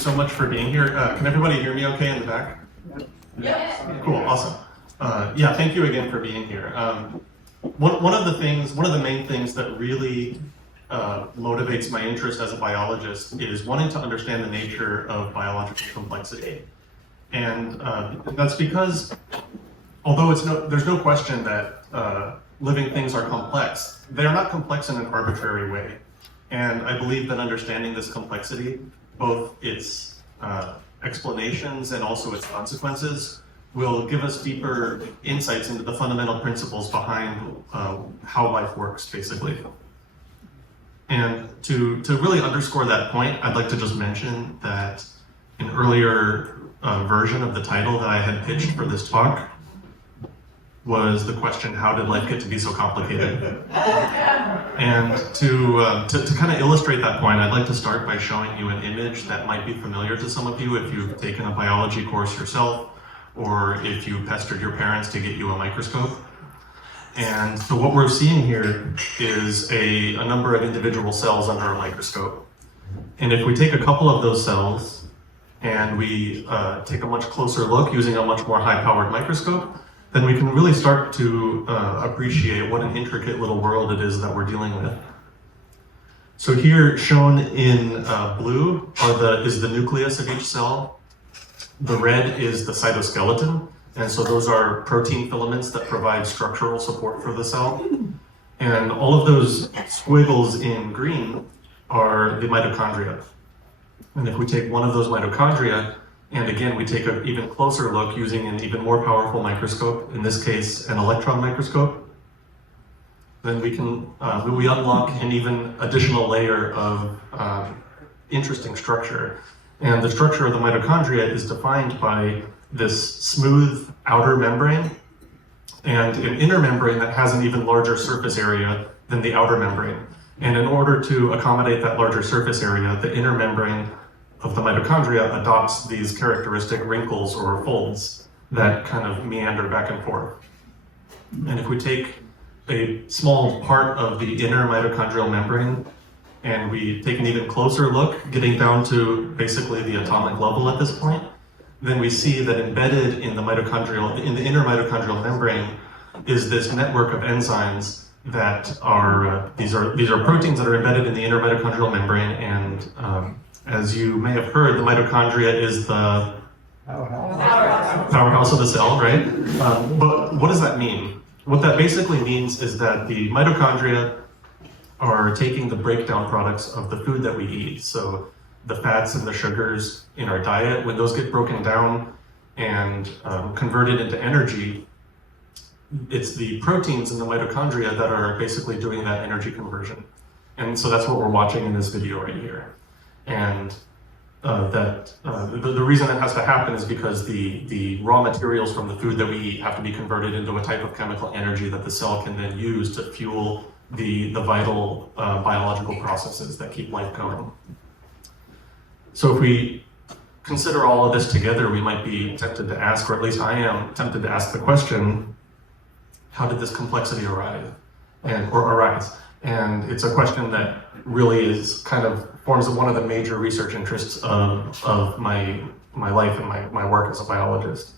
so much for being here. Can everybody hear me okay in the back? Yes. Cool, awesome. Yeah, thank you again for being here. One of the main things that really motivates my interest as a biologist is wanting to understand the nature of biological complexity. And that's because, although there's no question that living things are complex, they are not complex in an arbitrary way. And I believe that understanding this complexity, both its explanations and also its consequences, will give us deeper insights into the fundamental principles behind how life works, basically. And to really underscore that point, I'd like to just mention that an earlier version of the title that I had pitched for this talk was the question, how did life get to be so complicated? And to kind of illustrate that point, I'd like to start by showing you an image that might be familiar to some of you if you've taken a biology course yourself, or if you pestered your parents to get you a microscope. And so what we're seeing here is a number of individual cells under a microscope. And if we take a couple of those cells and we take a much closer look using a much more high-powered microscope, then we can really start to appreciate what an intricate little world it is that we're dealing with. So here, shown in blue, is the nucleus of each cell. The red is the cytoskeleton, and so those are protein filaments that provide structural support for the cell. And all of those squiggles in green are the mitochondria. And if we take one of those mitochondria, and again, we take an even closer look using an even more powerful microscope, in this case, an electron microscope, then we unlock an even additional layer of interesting structure. And the structure of the mitochondria is defined by this smooth outer membrane and an inner membrane that has an even larger surface area than the outer membrane. And in order to accommodate that larger surface area, the inner membrane of the mitochondria adopts these characteristic wrinkles or folds that kind of meander back and forth. And if we take a small part of the inner mitochondrial membrane and we take an even closer look, getting down to basically the atomic level at this point, then we see that embedded in the inner mitochondrial membrane is this network of enzymes that are these are proteins that are embedded in the inner mitochondrial membrane. And as you may have heard, the mitochondria is the powerhouse of the cell, right? But what does that mean? What that basically means is that the mitochondria are taking the breakdown products of the food that we eat. So the fats and the sugars in our diet, when those get broken down and converted into energy, it's the proteins in the mitochondria that are basically doing that energy conversion. And so that's what we're watching in this video right here. And the reason that has to happen is because the raw materials from the food that we eat have to be converted into a type of chemical energy that the cell can then use to fuel the vital biological processes that keep life going. So if we consider all of this together, we might be tempted to ask, or at least I am tempted to ask the question, how did this complexity arise? And it's a question that really is forms one of the major research interests of my life and my work as a biologist.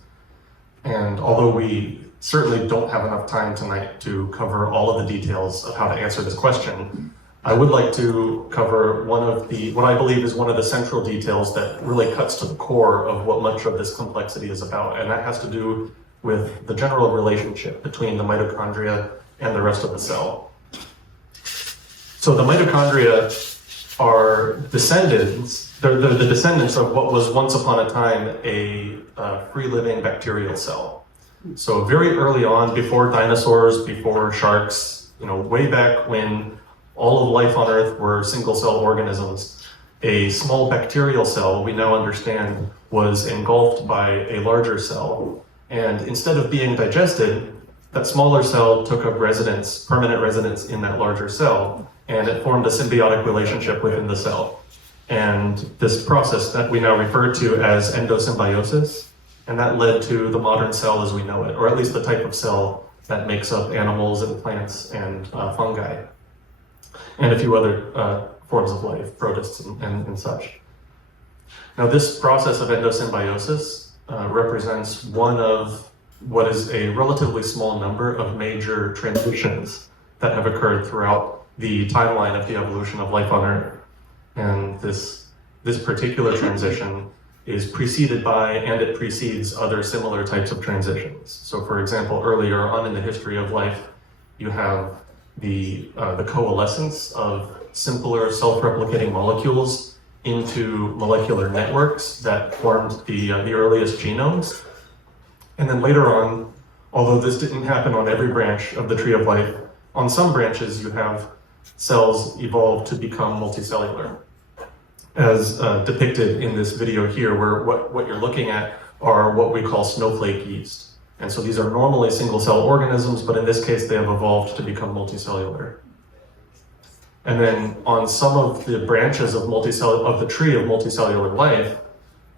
And although we certainly don't have enough time tonight to cover all of the details of how to answer this question, I would like to cover what I believe is one of the central details that really cuts to the core of what much of this complexity is about. And that has to do with the general relationship between the mitochondria and the rest of the cell. So the mitochondria are descendants, they're the descendants of what was once upon a time a free-living bacterial cell. So very early on, before dinosaurs, before sharks, way back when all of life on Earth were single-cell organisms, a small bacterial cell, we now understand, was engulfed by a larger cell. And instead of being digested, that smaller cell took up permanent residence in that larger cell, and it formed a symbiotic relationship within the cell. And this process that we now refer to as endosymbiosis, and that led to the modern cell as we know it, or at least the type of cell that makes up animals and plants and fungi, and a few other forms of life, protists and such. Now, this process of endosymbiosis represents one of what is a relatively small number of major transitions that have occurred throughout the timeline of the evolution of life on Earth. And this particular transition is preceded by, and it precedes other similar types of transitions. So for example, earlier on in the history of life, you have the coalescence of simpler self-replicating molecules into molecular networks that formed the earliest genomes. And then later on, although this didn't happen on every branch of the tree of life, on some branches you have cells evolve to become multicellular, as depicted in this video here, where what you're looking at are what we call snowflake yeast. And so these are normally single-cell organisms, but in this case they have evolved to become multicellular. And then on some of the branches of the tree of multicellular life,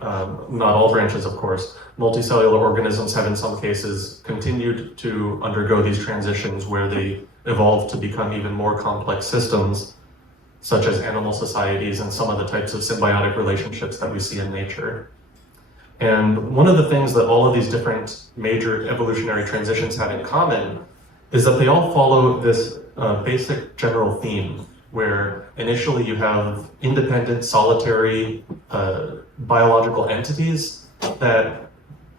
not all branches of course, multicellular organisms have in some cases continued to undergo these transitions where they evolve to become even more complex systems, such as animal societies and some of the types of symbiotic relationships that we see in nature. And one of the things that all of these different major evolutionary transitions have in common is that they all follow this basic general theme, where initially you have independent, solitary biological entities that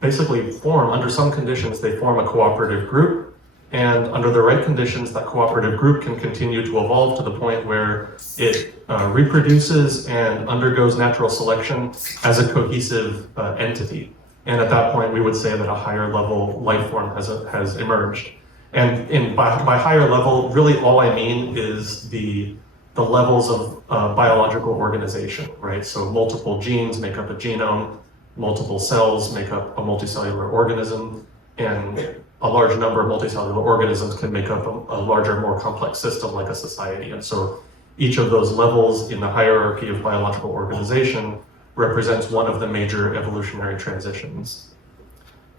basically form, under some conditions, they form a cooperative group. And under the right conditions, that cooperative group can continue to evolve to the point where it reproduces and undergoes natural selection as a cohesive entity. And at that point, we would say that a higher level life form has emerged. And by higher level, really all I mean is the levels of biological organization, right? So multiple genes make up a genome, multiple cells make up a multicellular organism, and a large number of multicellular organisms can make up a larger, more complex system like a society. And so each of those levels in the hierarchy of biological organization represents one of the major evolutionary transitions.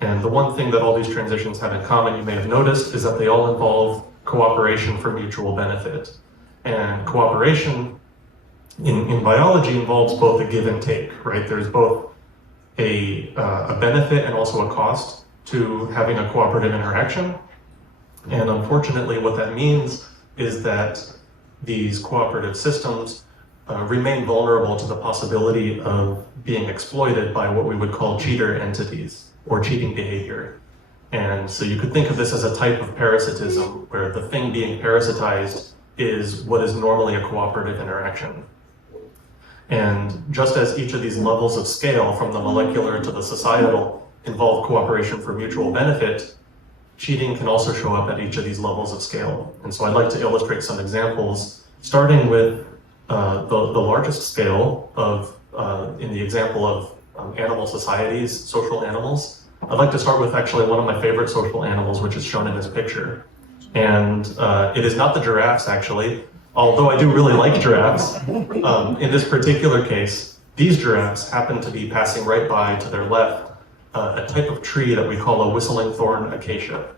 And the one thing that all these transitions have in common, you may have noticed, is that they all involve cooperation for mutual benefit. And cooperation in biology involves both a give and take, right? There's both a benefit and also a cost to having a cooperative interaction. And unfortunately, what that means is that these cooperative systems remain vulnerable to the possibility of being exploited by what we would call cheater entities or cheating behavior. And so you could think of this as a type of parasitism, where the thing being parasitized is what is normally a cooperative interaction. And just as each of these levels of scale, from the molecular to the societal, involve cooperation for mutual benefit, cheating can also show up at each of these levels of scale. And so I'd like to illustrate some examples, starting with the largest scale of, in the example of animal societies, social animals. I'd like to start with actually one of my favorite social animals, which is shown in this picture. And it is not the giraffes, actually, although I do really like giraffes. In this particular case, these giraffes happen to be passing right by, to their left, a type of tree that we call a whistling thorn acacia.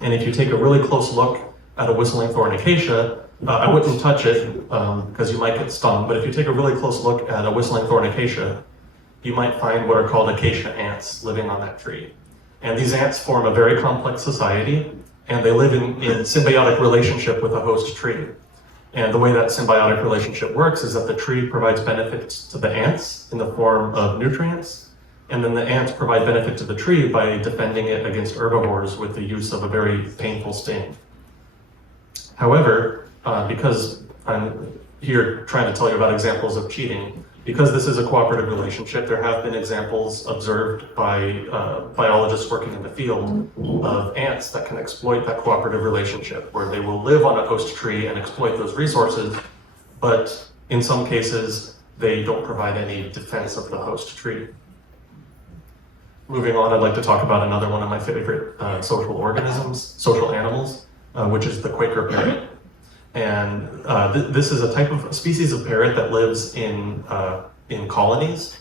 And if you take a really close look at a whistling thorn acacia, I wouldn't touch it because you might get stung, but if you take a really close look at a whistling thorn acacia, you might find what are called acacia ants living on that tree. And these ants form a very complex society, and they live in symbiotic relationship with a host tree. And the way that symbiotic relationship works is that the tree provides benefits to the ants in the form of nutrients, and then the ants provide benefit to the tree by defending it against herbivores with the use of a very painful sting. However, because I'm here trying to tell you about examples of cheating, because this is a cooperative relationship, there have been examples observed by biologists working in the field of ants that can exploit that cooperative relationship, where they will live on a host tree and exploit those resources, but in some cases, they don't provide any defense of the host tree. Moving on, I'd like to talk about another one of my favorite social animals, which is the Quaker parrot. And this is a species of parrot that lives in colonies.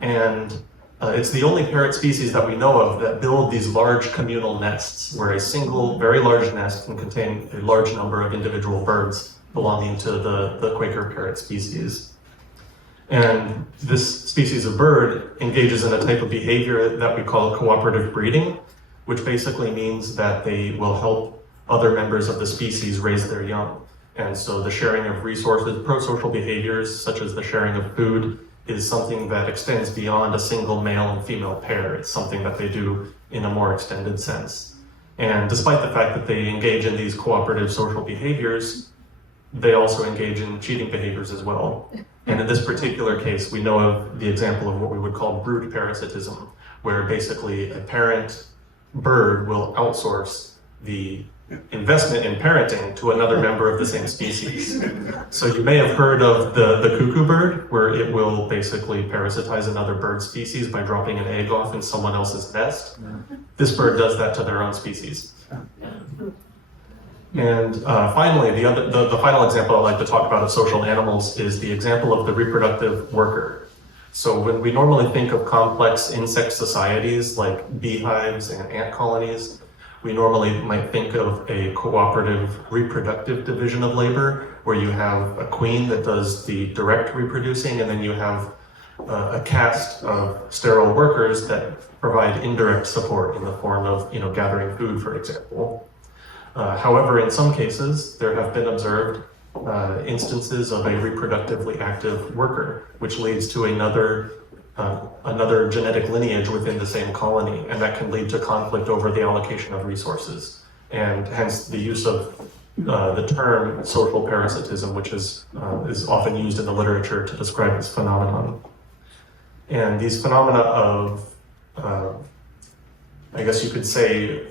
And it's the only parrot species that we know of that build these large communal nests, where a single, very large nest can contain a large number of individual birds belonging to the Quaker parrot species. And this species of bird engages in a type of behavior that we call cooperative breeding, which basically means that they will help other members of the species raise their young. And so the sharing of resources, pro-social behaviors, such as the sharing of food, is something that extends beyond a single male and female pair. It's something that they do in a more extended sense. And despite the fact that they engage in these cooperative social behaviors, they also engage in cheating behaviors as well. And in this particular case, we know of the example of what we would call brood parasitism, where basically a parent bird will outsource the investment in parenting to another member of the same species. So you may have heard of the cuckoo bird, where it will basically parasitize another bird species by dropping an egg off in someone else's nest. This bird does that to their own species. And finally, the final example I'd like to talk about of social animals is the example of the reproductive worker. So when we normally think of complex insect societies like beehives and ant colonies, we normally might think of a cooperative reproductive division of labor, where you have a queen that does the direct reproducing, and then you have a caste of sterile workers that provide indirect support in the form of, gathering food, for example. However, in some cases, there have been observed instances of a reproductively active worker, which leads to another genetic lineage within the same colony, and that can lead to conflict over the allocation of resources, and hence the use of the term social parasitism, which is often used in the literature to describe this phenomenon. And these phenomena of, I guess you could say,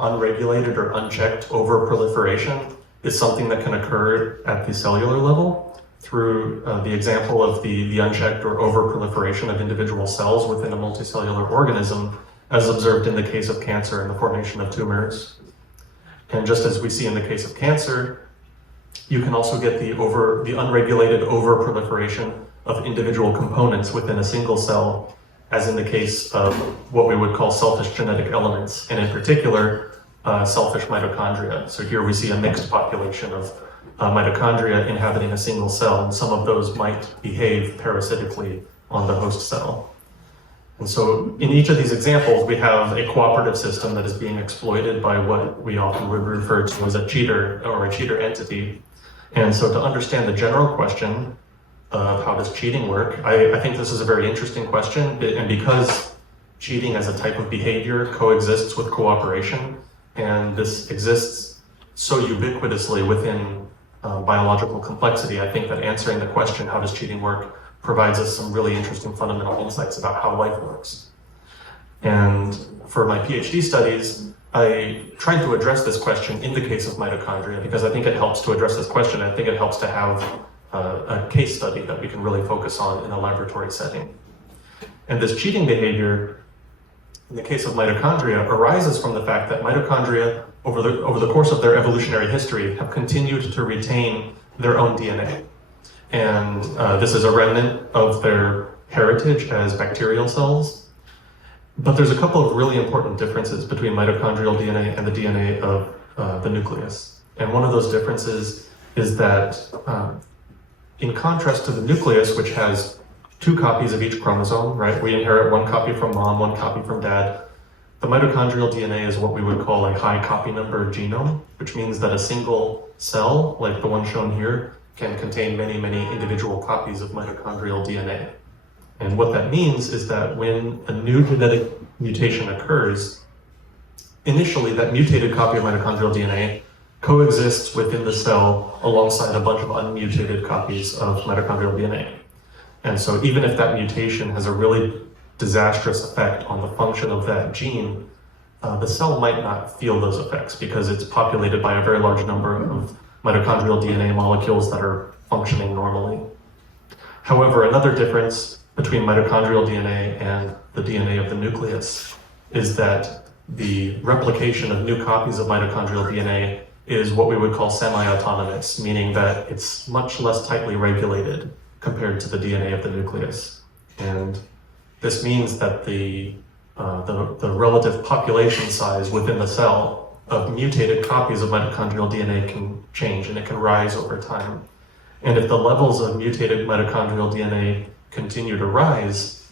unregulated or unchecked overproliferation is something that can occur at the cellular level through the example of the unchecked or overproliferation of individual cells within a multicellular organism, as observed in the case of cancer and the formation of tumors. And just as we see in the case of cancer, you can also get the unregulated overproliferation of individual components within a single cell, as in the case of what we would call selfish genetic elements, and in particular, selfish mitochondria. So here we see a mixed population of mitochondria inhabiting a single cell, and some of those might behave parasitically on the host cell. And so in each of these examples, we have a cooperative system that is being exploited by what we often would refer to as a cheater or a cheater entity. And so to understand the general question of how does cheating work, I think this is a very interesting question, and because cheating as a type of behavior coexists with cooperation, and this exists so ubiquitously within biological complexity, I think that answering the question, how does cheating work, provides us some really interesting fundamental insights about how life works. And for my PhD studies, I tried to address this question in the case of mitochondria, because I think it helps to address this question. I think it helps to have a case study that we can really focus on in a laboratory setting. And this cheating behavior, in the case of mitochondria, arises from the fact that mitochondria, over the course of their evolutionary history, have continued to retain their own DNA. And this is a remnant of their heritage as bacterial cells. But there's a couple of really important differences between mitochondrial DNA and the DNA of the nucleus. And one of those differences is that in contrast to the nucleus, which has 2 copies of each chromosome, right? We inherit 1 copy from mom, 1 copy from dad. The mitochondrial DNA is what we would call a high copy number genome, which means that a single cell, like the one shown here, can contain many, many individual copies of mitochondrial DNA. And what that means is that when a new genetic mutation occurs, initially that mutated copy of mitochondrial DNA coexists within the cell alongside a bunch of unmutated copies of mitochondrial DNA. And so even if that mutation has a really disastrous effect on the function of that gene, the cell might not feel those effects because it's populated by a very large number of mitochondrial DNA molecules that are functioning normally. However, another difference between mitochondrial DNA and the DNA of the nucleus is that the replication of new copies of mitochondrial DNA is what we would call semi-autonomous, meaning that it's much less tightly regulated compared to the DNA of the nucleus. And this means that the relative population size within the cell of mutated copies of mitochondrial DNA can change, and it can rise over time. And if the levels of mutated mitochondrial DNA continue to rise,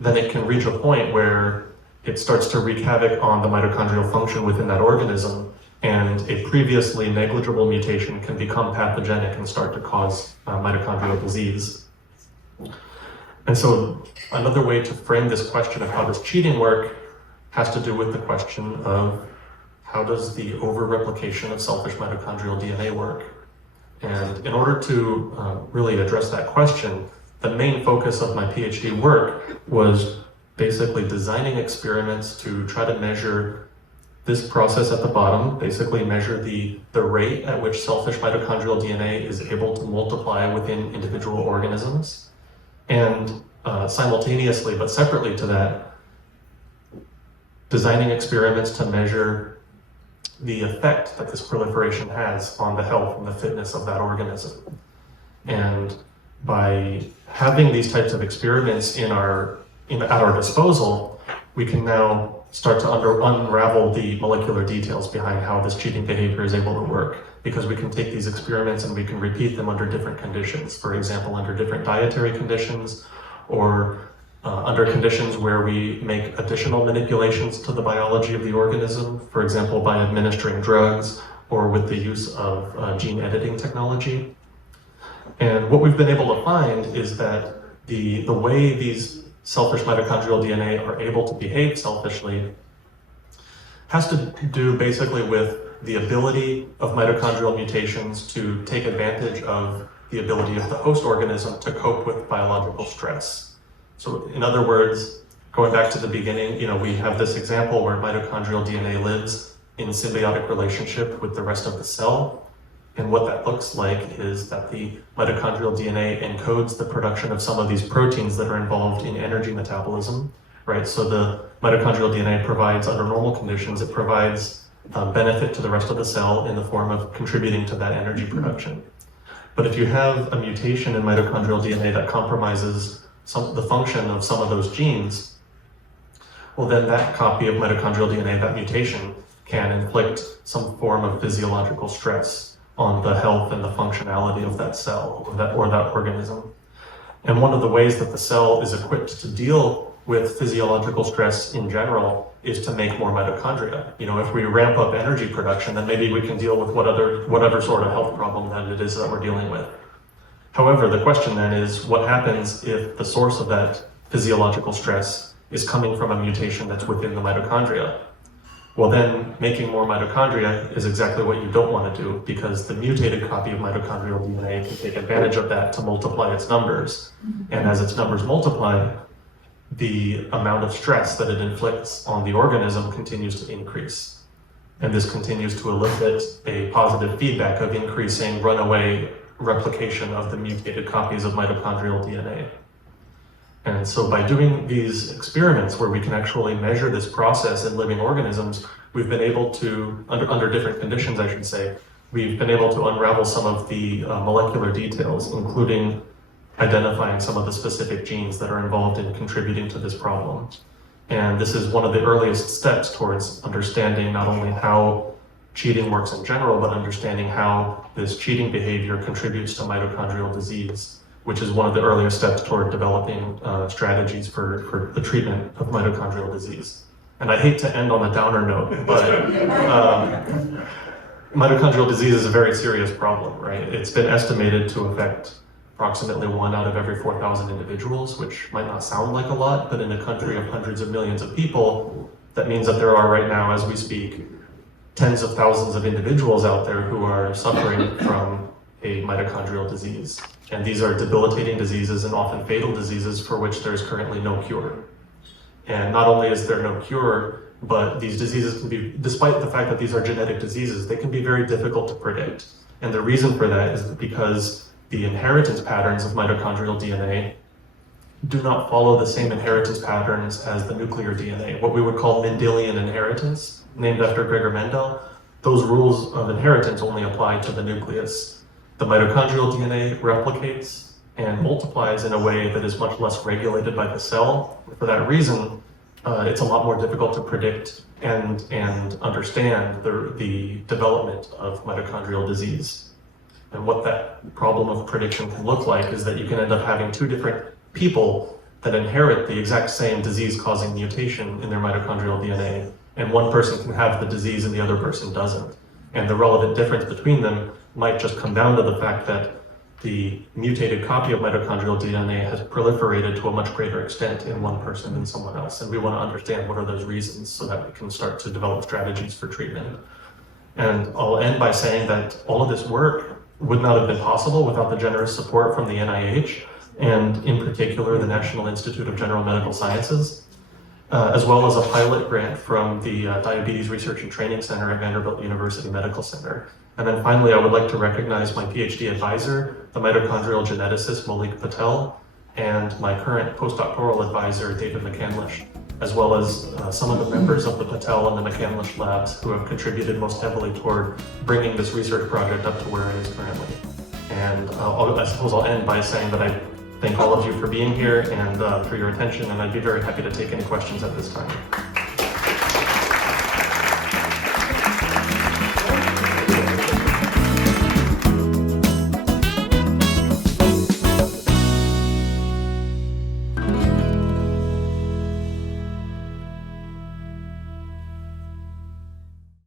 then it can reach a point where it starts to wreak havoc on the mitochondrial function within that organism, and a previously negligible mutation can become pathogenic and start to cause mitochondrial disease. And so another way to frame this question of how does cheating work has to do with the question of how does the over-replication of selfish mitochondrial DNA work? And in order to really address that question, the main focus of my PhD work was basically designing experiments to try to measure this process at the bottom, basically measure the rate at which selfish mitochondrial DNA is able to multiply within individual organisms. And simultaneously, but separately to that, designing experiments to measure the effect that this proliferation has on the health and the fitness of that organism. And by having these types of experiments at our disposal, we can now start to unravel the molecular details behind how this cheating behavior is able to work, because we can take these experiments and we can repeat them under different conditions. For example, under different dietary conditions, or under conditions where we make additional manipulations to the biology of the organism, for example, by administering drugs or with the use of gene editing technology. And what we've been able to find is that the way these selfish mitochondrial DNA are able to behave selfishly has to do basically with the ability of mitochondrial mutations to take advantage of the ability of the host organism to cope with biological stress. So in other words, going back to the beginning, we have this example where mitochondrial DNA lives in symbiotic relationship with the rest of the cell. And what that looks like is that the mitochondrial DNA encodes the production of some of these proteins that are involved in energy metabolism, right? So the mitochondrial DNA provides, under normal conditions, it provides benefit to the rest of the cell in the form of contributing to that energy production. But if you have a mutation in mitochondrial DNA that compromises the function of some of those genes, well, then that copy of mitochondrial DNA, that mutation, can inflict some form of physiological stress on the health and the functionality of that cell or that organism. And one of the ways that the cell is equipped to deal with physiological stress in general is to make more mitochondria. If we ramp up energy production, then maybe we can deal with whatever sort of health problem that it is that we're dealing with. However, the question then is, what happens if the source of that physiological stress is coming from a mutation that's within the mitochondria? Well, then making more mitochondria is exactly what you don't want to do, because the mutated copy of mitochondrial DNA can take advantage of that to multiply its numbers. And as its numbers multiply, the amount of stress that it inflicts on the organism continues to increase. And this continues to elicit a positive feedback of increasing runaway replication of the mutated copies of mitochondrial DNA. And so by doing these experiments where we can actually measure this process in living organisms, we've been able to, under different conditions I should say, we've been able to unravel some of the molecular details, including identifying some of the specific genes that are involved in contributing to this problem. And this is one of the earliest steps towards understanding not only how cheating works in general, but understanding how this cheating behavior contributes to mitochondrial disease, which is one of the earliest steps toward developing strategies for the treatment of mitochondrial disease. And I hate to end on a downer note, but mitochondrial disease is a very serious problem, right? It's been estimated to affect approximately 1 out of every 4,000 individuals, which might not sound like a lot, but in a country of hundreds of millions of people, that means that there are right now, as we speak, tens of thousands of individuals out there who are suffering from a mitochondrial disease. And these are debilitating diseases and often fatal diseases for which there is currently no cure. And not only is there no cure, but these diseases can be, despite the fact that these are genetic diseases, they can be very difficult to predict. And the reason for that is because the inheritance patterns of mitochondrial DNA do not follow the same inheritance patterns as the nuclear DNA, what we would call Mendelian inheritance, named after Gregor Mendel. Those rules of inheritance only apply to the nucleus. The mitochondrial DNA replicates and multiplies in a way that is much less regulated by the cell. For that reason, it's a lot more difficult to predict and understand the development of mitochondrial disease. And what that problem of prediction can look like is that you can end up having two different people that inherit the exact same disease-causing mutation in their mitochondrial DNA, and one person can have the disease and the other person doesn't. And the relevant difference between them might just come down to the fact that the mutated copy of mitochondrial DNA has proliferated to a much greater extent in one person than someone else. And we want to understand what are those reasons so that we can start to develop strategies for treatment. And I'll end by saying that all of this work would not have been possible without the generous support from the NIH, and in particular the National Institute of General Medical Sciences, as well as a pilot grant from the Diabetes Research and Training Center at Vanderbilt University Medical Center. And then finally, I would like to recognize my Ph.D. advisor, the mitochondrial geneticist Malik Patel, and my current postdoctoral advisor, David McCandlish, as well as some of the members of the Patel and the McCandlish labs who have contributed most heavily toward bringing this research project up to where it is currently. And I suppose I'll end by saying that I thank all of you for being here and for your attention, and I'd be very happy to take any questions at this time.